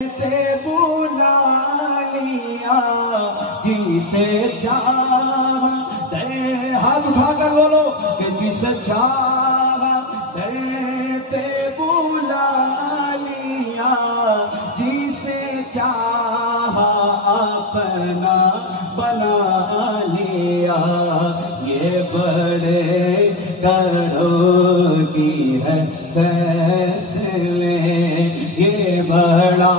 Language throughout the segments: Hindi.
ते बुला लिया जिसे चाहा दे, हाथ उठाकर बोलो कि जिसे चाहा दे, ते बुला लिया जिसे चाहा अपना बना लिया। ये बड़े करों की है फैसले, ये बड़ा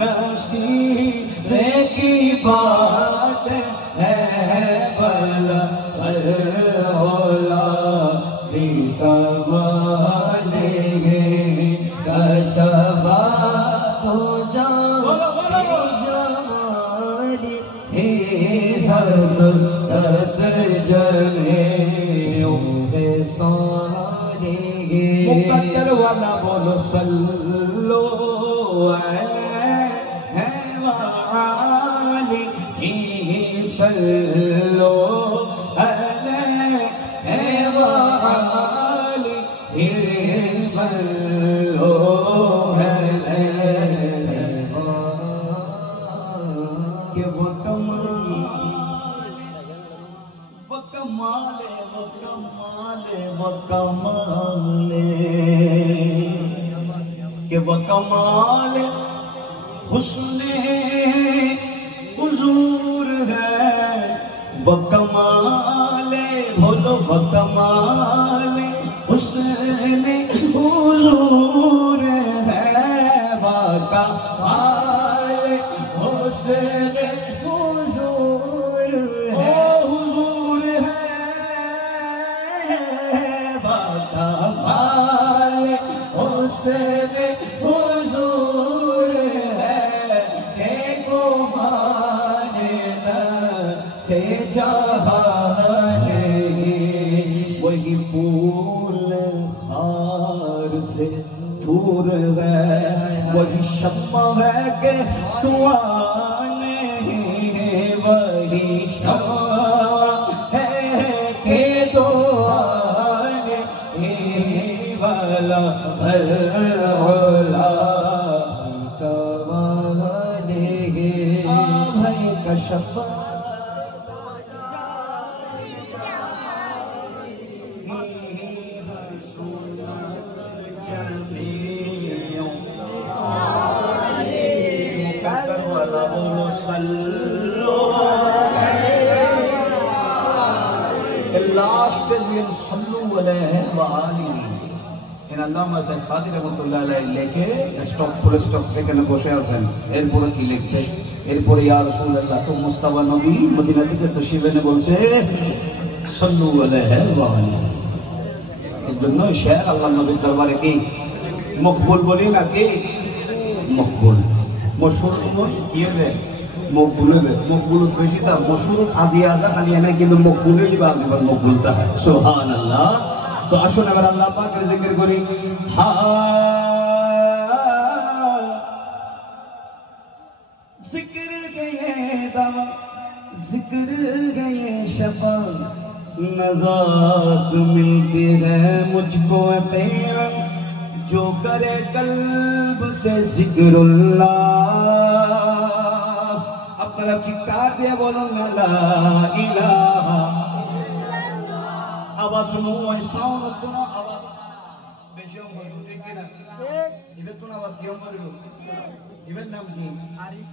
नसीब की बात है। भला होला भी कमाले कसबा तो जामाली हे हसरत जने उम्मे सारे मुकद्दर वाला बोलो सल्लो अलैहि सल्लो अलैहि सल्लो कि वो कमाले कि वो कमाल हुस्ने हुजूर है। वो कमाले बोलो वो कमाले हुस्ने हुजूर है। वो कमाल हुस्ने हुजूर है, हुजूर है। वो कमाल हुस्ने हुजूर है के को मानना से जहाने। वही फूल खार से दूर है, वही शम्मा है के दुआ नहीं। वही शम्मा है के दुआ नहीं। वाला भला कमाले भाई कशफा लास्ट इन আল্লামা সাদি রহমাতুল্লাহ আলাইহি লিখে স্টপ ফুল স্টপ এখানে বসে আছেন। এরপরে কি লিখছে? এরপরে ইয়া রাসূলুল্লাহ তো মুস্তাফা নবী মদিনা থেকে তশরিফ এনে বলছে সাল্লু আলাইহি ওয়া আলিহি। এর জন্য শের আল্লাহ নবীর দরবারে কি মকবুল বলি না কি মকবুল মশহুর ইয়ে মকবুল মকবুল বেশি তা মশহুর আজিয়া আজা খালি না কিন্তু মকবুলের বাদ মকবুলটা হয়। সুবহানাল্লাহ। तो আসুন আমরা আল্লাহ পাকের জিকির করি। जिक्र गए दवा जिक्र गए शफा नजात मिलती है मुझको क़याम जो करे कल्ब से जिक्रुल्लाह। আপনারা চিৎকার দিয়ে বলুন লা ইলাহা आवाज सुनो साउंड तो आवाज बेशी हम करो ठीक है ना इधर तो आवाज क्यों करो इवन नाम की आरिफ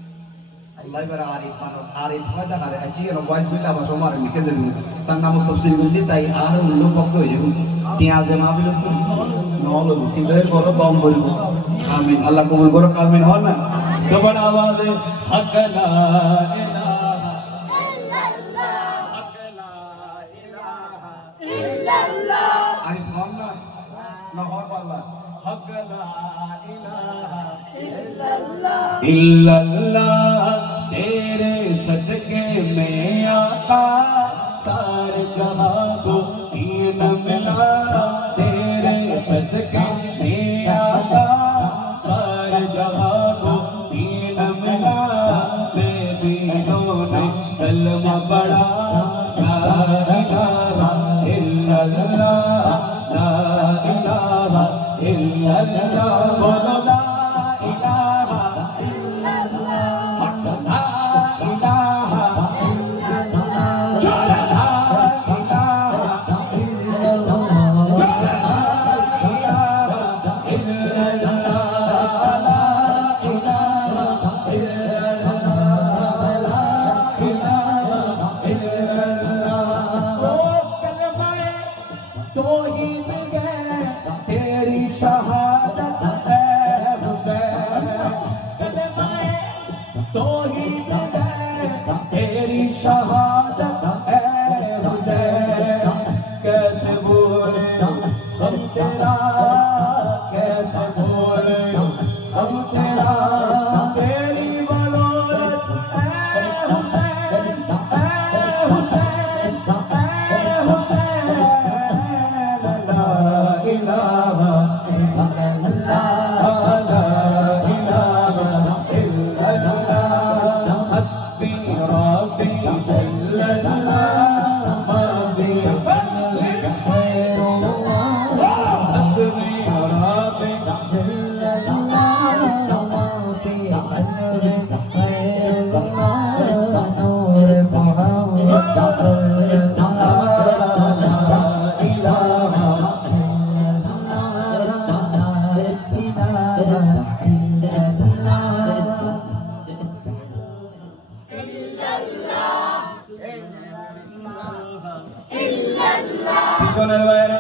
अल्लाह बरा आरिफ मानो आरिफ होता है अच्छी है वॉइस में आवाज हमारे निकल जरूर ता नाम तफसील मिलती ताई आर उल्लो पक्को है टिया जमा भी लोग नौ लोग किधर बोलो बम बोलो आमीन अल्लाह कबूल करो आमीन हो ना। तो बड़ा आवाज है हक ला इल्लल्लाह तेरे सदके में आका सारे जहां को दीन मिला। तेरे सदके में आका सारे जहां को दीन मिला। बेदीनों ने कलमा पढ़ा ला इलाहा इल्लल्लाह ला इलाहा इल्लल्लाह बोलो ला इलाहा तौहीद है तेरी शहादत है हुसैन, कैसे भूले हम तेरा, कैसे भूले हम तेरा, तेरी बदौलत है हुसैन, है हुसैन, है हुसैन। ला इलाहा इल्लल्लाह, ला इलाहा इल्लल्लाह, हस्बी रब्बी जल्लल्लाह, मा बी क़ल्बी ग़ैरुल्लाह, हस्बी रब्बी जल्लल्लाह, मा बी क़ल्बी ग़ैरुल्लाह, नूर मोहम्मद सल्लल्लाहु ला इलाहा পিছনের বাইরে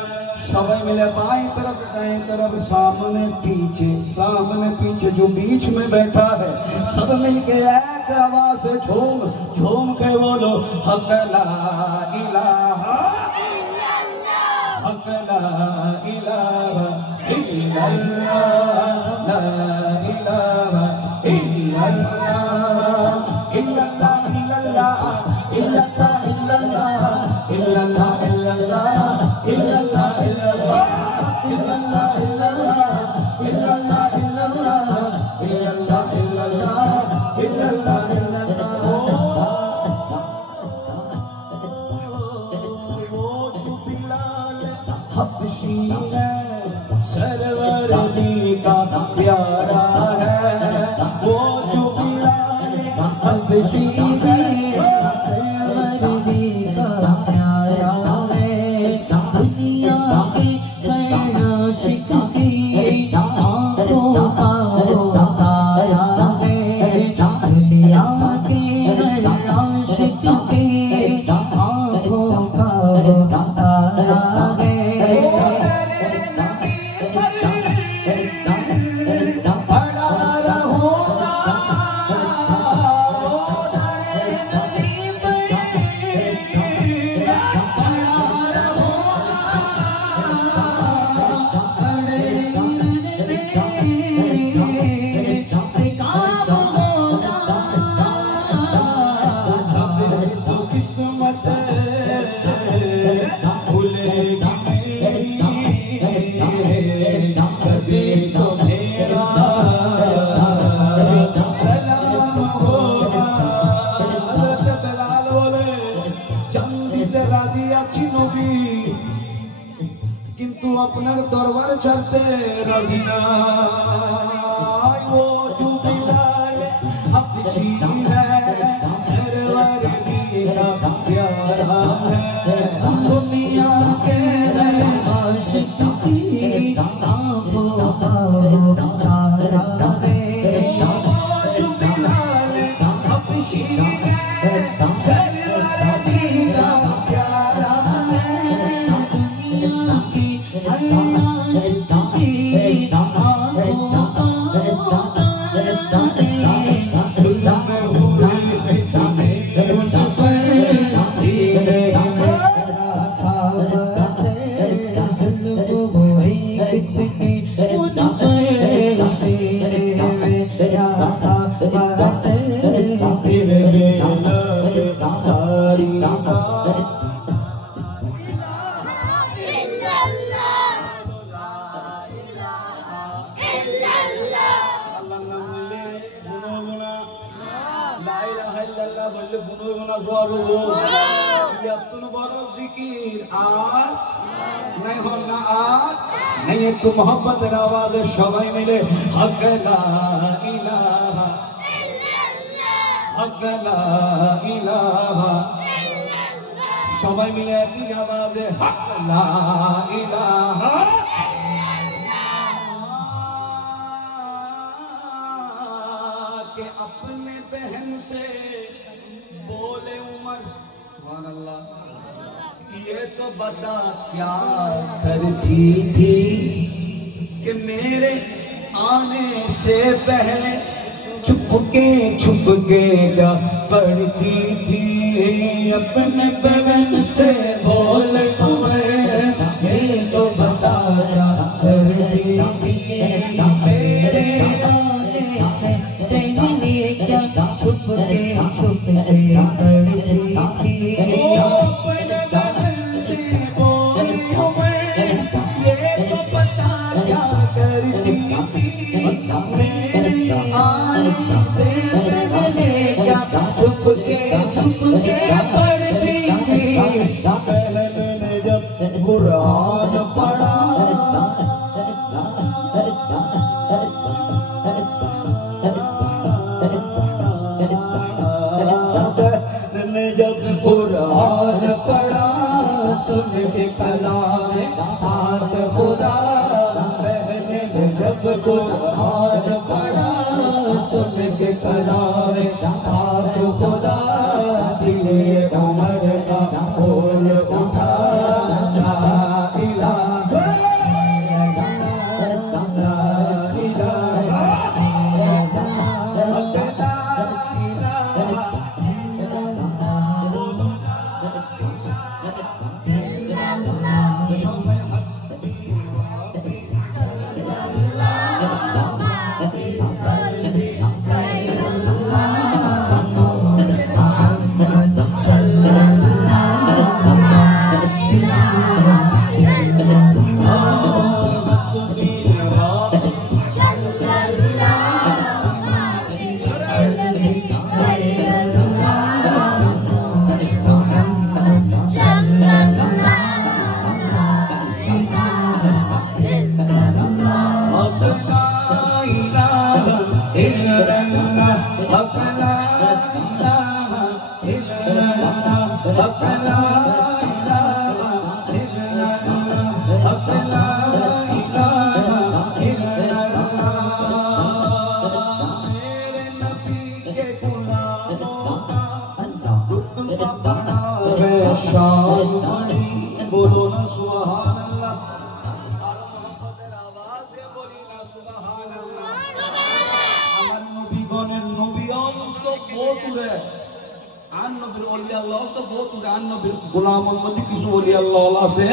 সবাই মিলে बाएं तरफ दाएं तरफ सामने पीछे जो बीच में बैठा है सब मिलके एक आवाज से झूम झूम के बोलो हक ला इलाहा इल्लल्लाह, हक ला इलाहा इल्लल्लाह, ला इलाहा इल्लल्लाह, इल्लल्लाह इल्लल्लाह, इल्लल्लाह इल्लल्लाह, इल्लल्लाह इल्लल्लाह, इल्लल्लाह इल्लल्लाह, इल्लल्लाह इल्लल्लाह, इल्लल्लाह इल्लल्लाह, इल्लल्लाह इल्लल्लाह, इल्लल्लाह इल्लल्लाह। वो जो बिलाल हबशी है सरवर दी का प्यारा है, वो जो बिलाल हबशी है सरवर दी का प्यारा है, दुनिया की हर आशिक की आँखों का वो तारा है, दुनिया की हर आशिक की आँखों का वो तारा है। কিন্তু আপনার দরবার ছাড়তে রাজি না, वो जो बिलाल हबशी है सरवर दी का प्यारा है, दुनिया के आशिक की आँखों का वो तारा है, वो जो बिलाल हबशी है सरवर दी का प्यारा है, दुनिया की हर आशिक की आँखों का वो तारा है। नहीं एक मोहब्बत आवाज सबाई मिले हक ला इलाहा हक ला इलाहा सबाई मिले एक आवाज हक ला इलाहा के अपने बहन से बोले उमर सुभान अल्लाह, ये तो बता क्या करती थी कि मेरे आने से पहले चुप छुप के क्या करती थी अपने बदन से बोल तुम्हें ये तो बता क्या करती थी मेरे आने से तेरे क्या छुप के करती थी अपने बदन से बोल तुम्हें ये तो बता क्या करती थी मेरे आने से तेरे क्या छुप के पढ़ती थी मैंने जब कुरान पढ़ा मैंने जब कुरान पढ़ा सुन के कलाम हाथ खुदा मैंने जब कुरान पढ़ा सुन के कलाम हाथ खुदा दिले उमर का बोल उठा ला इलाहा बोलो ना सुभान अल्लाह आवाज दे बोली ना सुभान अल्लाह আমার নবীগণের নবী তো বহুত দূরে আন নবীর ওলি আল্লাহ তো বহুত দূরে আন নবীর গোলামের মধ্যে কিছু ওলি আল্লাহ আছে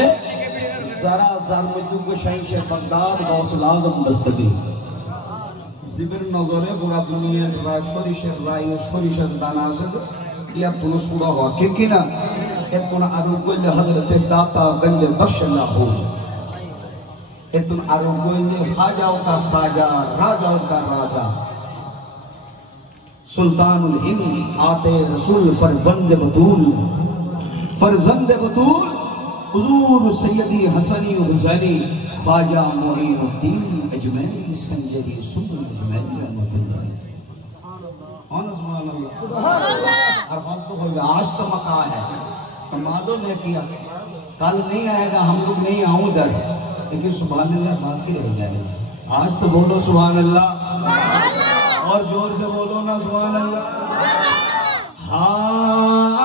যারা যার মধ্যে গোসাইশে বাগদাদ গাউসুল আজম দস্তগীর জীবের নজরে গোড়া দুনিয়ার রায় সরিষের রায় সরিষার দানা আছে ইয়া কোন সুরা হওয়া ঠিক কিনা এতন আরো কইলে হযরতে দাতা গঞ্জ বখশল্লাহ এতন আরো কইলে খাজাও কা খাজা রাজাও কা রাজা सुल्तानुल हिंद आते रसूल फरजंद बतूल हुजूर सैयदी हसनी हुसैनी ख्वाजा मोइनुद्दीन अजमेरी संजदी सुबुल अजमेरी रहमतुल्लाह सुभान अल्लाह और हम तो होगा आज तो मका है कमादो ने किया कल नहीं आएगा हम लोग नहीं आऊं उधर लेकिन सुभान अल्लाह साथ ही रह जाएगा आज तो बोलो सुभान अल्लाह और जोर से बोलो ना सुभान अल्लाह हाँ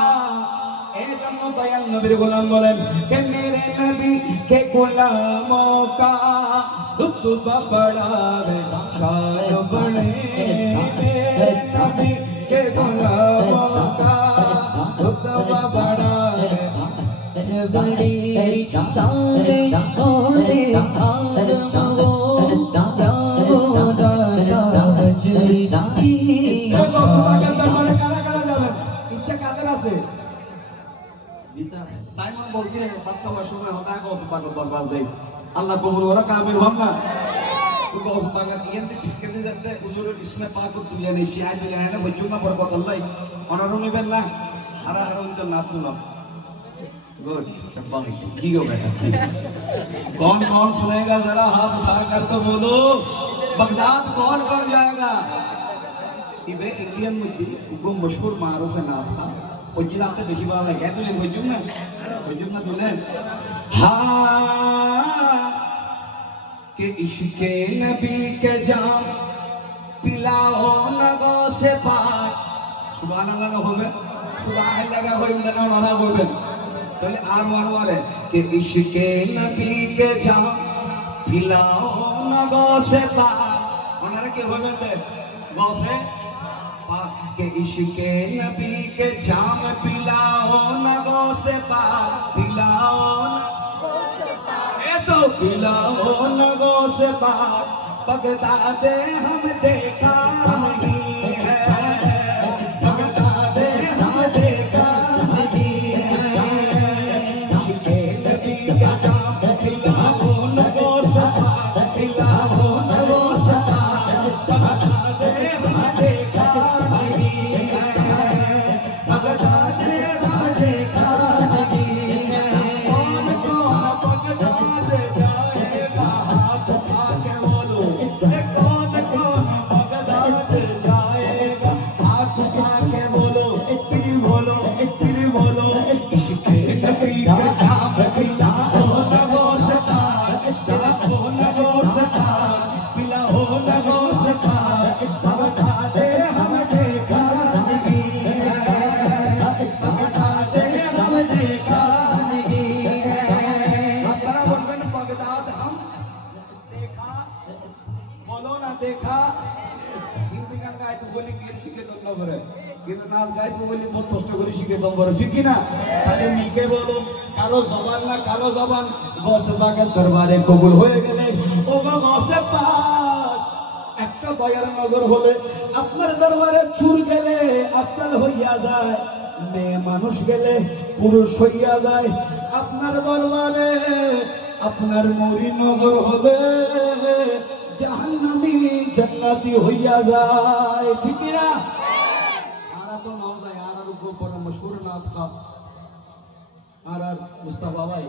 एक बयान नबी गुलाम बोलें कि मेरे नबी के गुलामों का रुतबा बड़ा है शान बड़े मेरे नबी के गुलामों का रुतबा बड़ा है बड़ी चांदे से आजम वो अल्लाह कबूल हो रहा कामिल हम ना तो उस बागा कियन दे किसके दे जाते हुजूर इसमें पाक को तुलिया नहीं चाहिए भी है ना बच्चों का बरकत अल्लाह और में बनना हरा हरा उनका नाम तुला गुड शाबाश जियो बेटा कौन कौन सुनेगा जरा हाथ उठा कर तो बोलो बगदाद कौन कर जाएगा इबे इंडियन में वो मशहूर मारूफ है नाम था फौजिलाते देखी बात है क्या तुझे फौजुम ना तूने हाँ कि इश्क़े नबी के जाम पिलाओ नगो से पार सुभान अल्लाह न होवे सुभान अल्लाह का कोई मदना वाला होवे तले आर वाले कि इश्क़े नबी के जाम पिलाओ नगो से पार उन्होंने क्या होवे थे गौ से के इश्क़े नबी के जाम पिलाओ ना गौसे पाक, पिलाओ ना तो पिलाओ ना गौसे पाक। बगदादे हम देखा नहीं है, बगदादे हम देखा नहीं है। इश्क़े नबी के जाम पिलाओ ना गौसे पाक, पिलाओ ना गौसे पाक। बगदादे हम देखा नहीं है, बगदादे हम देखा नहीं है। कौन कौन बगदाद जाएगा, हाथ उठा के बोलो। कौन कौन बगदाद जाएगा, हाथ उठा के बोलो। फिर बोलो, फिर बोलो। इश्क़े नबी के जाम पिलाओ ना गौसे पाक, पिलाओ ना गौसे पाक, पिलाओ ना गौसे पाक। बगदादे हम देखा नहीं है, बगदादे हम देखा नहीं है। अपना बोलबेन बगदाद हम देखा, बोलो ना देखा। হিন্দি গান গাইতে বলি কি শিখে তো না বলে, কিন্তু নাচ গাইতে বলি তো কষ্ট করে শিখে তো বলে, ঠিক কি না? তাহলে মিকে বলো, কারো জবান না কারো জবান গৌসে পাকের দরবারে কবুল হয়ে গেলে ও গৌসে পাক। একটা বয়ার নজর হলে আপনার দরবারে চুর গেলে আফতাল হইয়া যায়, মেয়ে মানুষ গেলে পুরুষ হইয়া যায়। আপনার দরবারে আপনার নূরি নজর হলে জাহান্নামী জান্নাতি হইয়া যায়, ঠিক না? আরা তো নাও যায়, আরার উপর মশহুর নাথ খা আর মুস্তাফা ভাই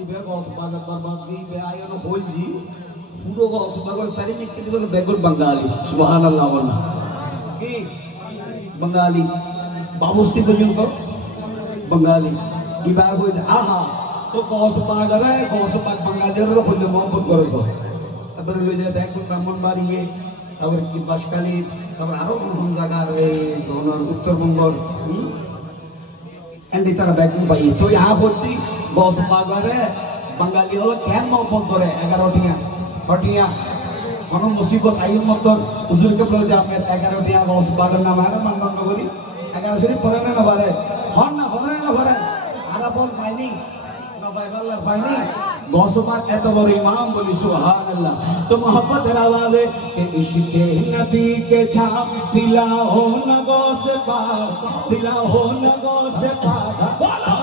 ইবে গস বাজার দরবার কি বে আয়নো হইজি পুরো গস বাগল সারি নিকে দিল বেগুন বাঙালি। সুবহানাল্লাহ বলনা কি বাঙালি বাবুস্তি পর্যন্ত বাঙালি ইবা কই আহা তো গস বাগারে গস বাগ বাঙালির হইলে মোহাম্মদ করেছো। তারপরে লই যায় বেগুন ব্রাহ্মণবাড়ি, তারপরে কি বাসকালী, তারপর আরো কোন জায়গার এই ওনার উত্তরবঙ্গর এন্ড তারা বেগুন পাই। তো ইহা ভর্তি গস বাগারে বাঙালি হলো কেন মোহাম্মদ করে 11টিয়া হটিয়া কোন মুসিবত আইন মতন হুজুরকে বলে যে আমি 11টিয়া গস বাগার নাম আর মান্য করি 11 শরীফ পড়ে না পারে হন না পড়ে না পারে আরাফত পাইনি না বাইবাল্লাহ পাইনি গস বাগ এত বড় ইমাম বলি সুবহানাল্লাহ। তো মোহব্বতের আওয়াজে কে ইশকে নবী কে ছাপ দিলাও না গস বাগ, দিলাও না গস বাগ, বলো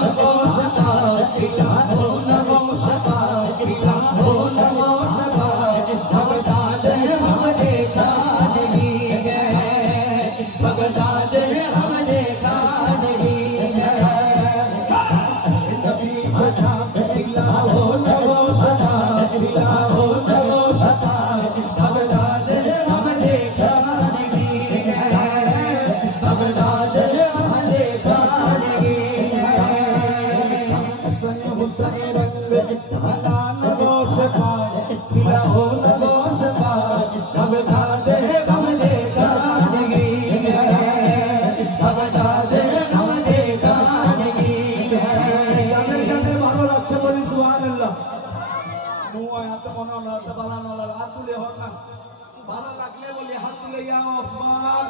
না গস বাগ, দিলাও না গস বাগ, দিলাও না গস বাগ। बगदाद हम देखा नहीं है, बगदाद हम देखा नहीं है। नबी को जाम पिलाओ ना गौसे पाक, पिलाओ ना गौसे पाक। बगदाद हम देखा नहीं है, बगदाद हम देखा नहीं है। हसन हुसैन रंग भला ना गौसे पाक, पिलाओ ना गौसे पाक। बगदाद हम देखा नहीं है, बगदाद हम देखा नहीं है। যাদের ভালো লাগছে বলি সুবহানাল্লাহ। মুয় হাতে মনে হলো হাতে বানানো হলো হাত তুলে হন না, ভালো লাগলে বলি হাত তুলে যাও ওসমান।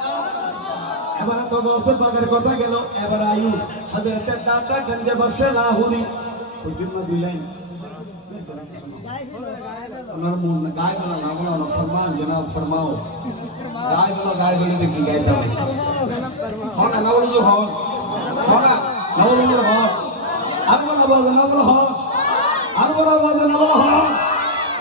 এবারে তো গৌসে পাকের কথা গেল, এবারে আয়ু হযরতের দাদা গঞ্জে বর্ষে লাহুরি ওই জন্য দুই লাইন আমার মন গায় বলা না বলা না ফরমান জনাব ফরমাও গায় বলে দেখি গাইতে হবে হন না বলো হন হন না বলো হন আর বলা বলো না বলো হন আর বলা বলো না বলো হন।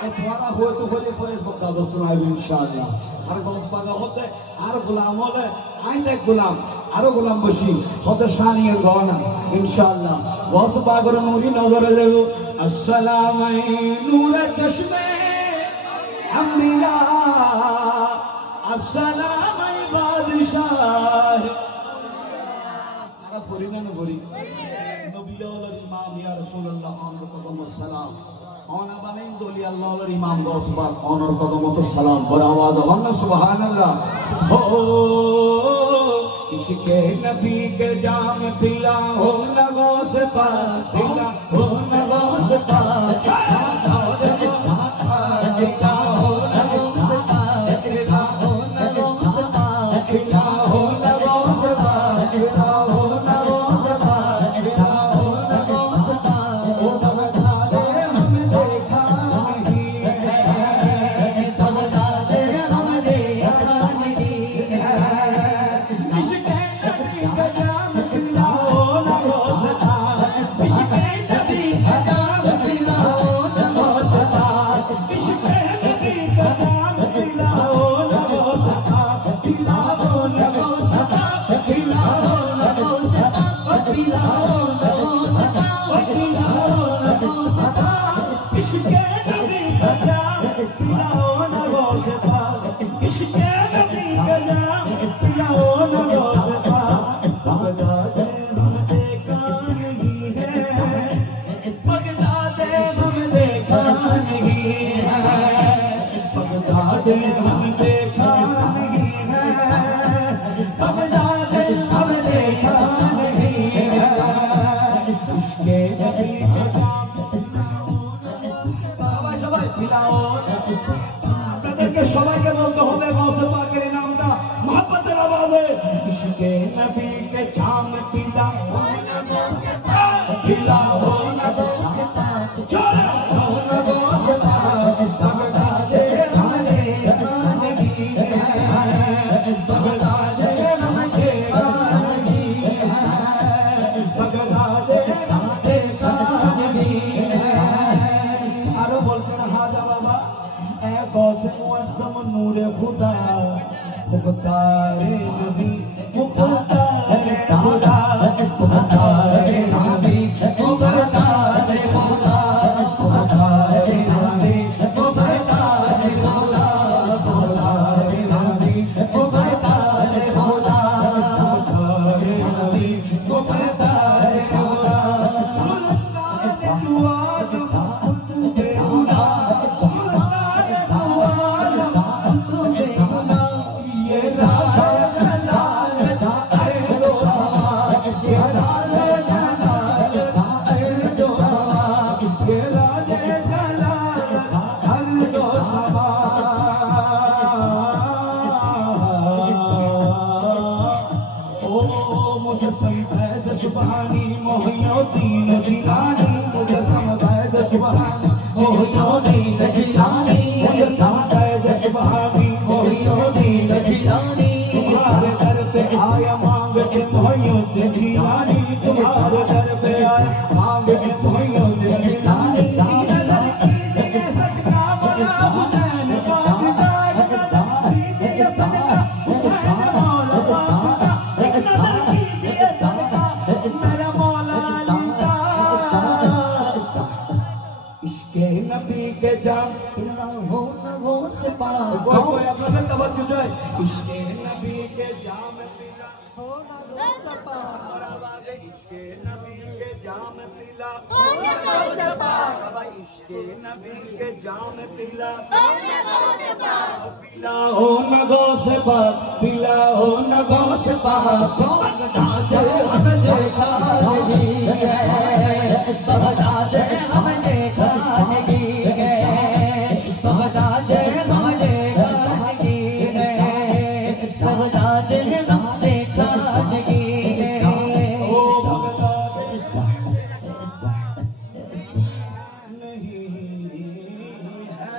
এ তোমারা হয় তো হলে পরে বকা বলতো না ইনশাআল্লাহ। আর গস পাগা হতে আর গোলাম হলে আইনে গোলাম আরো গোলাম বসি হতে শানিয়ে গনা ইনশাআল্লাহ। গস পাগর নূরি নজরে দেব আসসালামু নূর চশমে আম্বিয়া, আসসালামু বাদশাহ। আরা পরিনা না পরি নবী আল্লাহর ইমাম ইয়া রাসূলুল্লাহ আনহু কদম সালাম ওনা বানাই দলি আল্লাহর ইমাম গস পাক ওনার কদম তো সালাম বড় আওয়াজ হন সুবহানাল্লাহ। हो इश्क़े नबी के जाम पिलाओ ना गौसे पाक, पिलाओ ना गौसे पाक। पिलाओ ना गौसे पाक, पिलाओ ना गौसे पाक। बगदाद हम देखा नहीं है उसके नबी के जाम সবাই মিলাও আপনাদেরকে সবাইকে বলতে হবে গৌসে পাকের নামটা মোহাম্মতের আওয়াজে उसके नबी के जाम पिला हो ना गौसे पाक पिला हो ना गौसे पाक চলে हो ना गौसे पाक बगदाद हम देखा नहीं है बगदाद हम देखा नहीं है बगदाद हम देखा नहीं है আরো বলছেন হাজা বাবা এ গৌসে মুআজ্জম নূরে খুদা মুখতারে নবী মুখতারে খুদা मुख्तारे नबी मुख्तारे मौला मुख्तारे नबी मुख्तारे मौला मुख्तारे नबी मुख्तारे मौला मुख्तारे नबी मुख्तारे मौला सुल्तान दुआज कुतुबे हुदा सुल्तान दुआज कुतुबे हुदा ये राजा जलाल अर्दो सवार ये राजा जलाल अर्दो सवार ये राजे जलाल हर दो समा ओ मुजस्सम फैज़ सुबहानी मोहिउद्दीन जिलानी मुजस्सम फैज़ सुबहानी मोहिउद्दीन जिलानी मुजस्सम फैज़ सुबहानी मोहिउद्दीन जिलानी तुम्हारे दर पे आया मांग के मोहिउद्दीन जिलानी तुम्हारे दर पे आया मांग के मोहिउद्दीन जिलानी नजर कीजिए सदका मौला हुसैन का दीदार नजर कीजिए सदका हुसैन मौला का नजर कीजिए सदका मेरा मौला अली का इसके नबी के जाम पिला हो न वो से पाक कोई আপনাদের तवज्जो চাই इसके नबी के जाम पिला हो न वो से पाक और आवाज़े इसके नबी के जाम पिला हो न वो से पाक इसके नबी के जाम पिला हो न वो से पाक पिला हो न गो से पाक पिला हो हो न वो से पाक बगदाद हम देखा नहीं है बगदाद हम देखा नहीं है बगदाद हम देखा नहीं है बगदाद हम देखा नहीं है ओ बगदाद नहीं है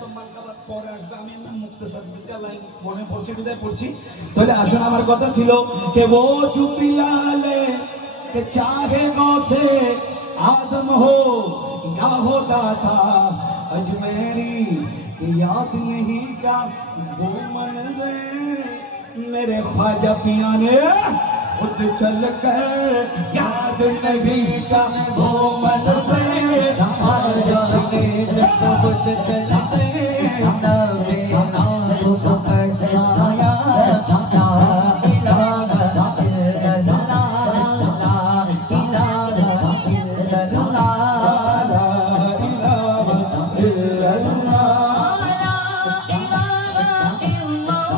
তো মানকাবাত পরে আসবে আমি না মুক্তসর দুটা লাইন মনে পড়ছে বিদায় পড়ছি তাহলে আসুন আমার কথা ছিল কে वो जो पिलाले के चाहे गौसे आदम हो या होता था अजमेरी कि याद नहीं क्या वो मंज़िल मेरे ख्वाजा पिया ने खुद चल कर याद नहीं का वो मंज़िल आ जाने जब खुद चलते नबी नाम को पढ़ाया ला इलाहा इल्लल्लाह ला इलाहा इल्लल्लाह ला इलाहा इल्लल्लाह ला इलाहा इल्लल्लाह ला इलाहा इल्लल्लाह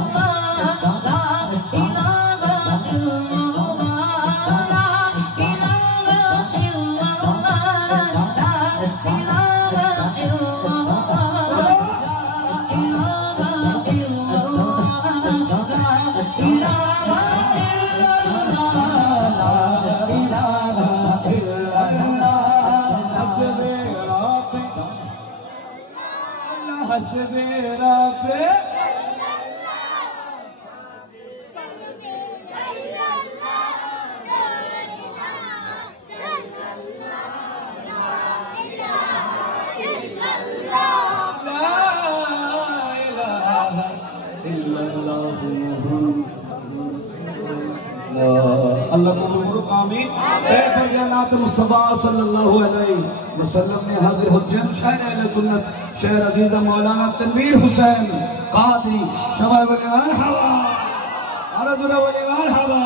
ला इलाहा इल्लल्लाह ला इलाहा हसबेरा पे अल्लाह कबूल करो आमीन ए फरजानात मुस्तफा सल्लल्लाहु अलैहि वसल्लम ने हाजिर हुज्जत शायर अहले सुन्नत शेर अजीज मौलाना तनवीर हुसैन कादरी सबाब बोले मरहबा अरे दुरा बोले मरहबा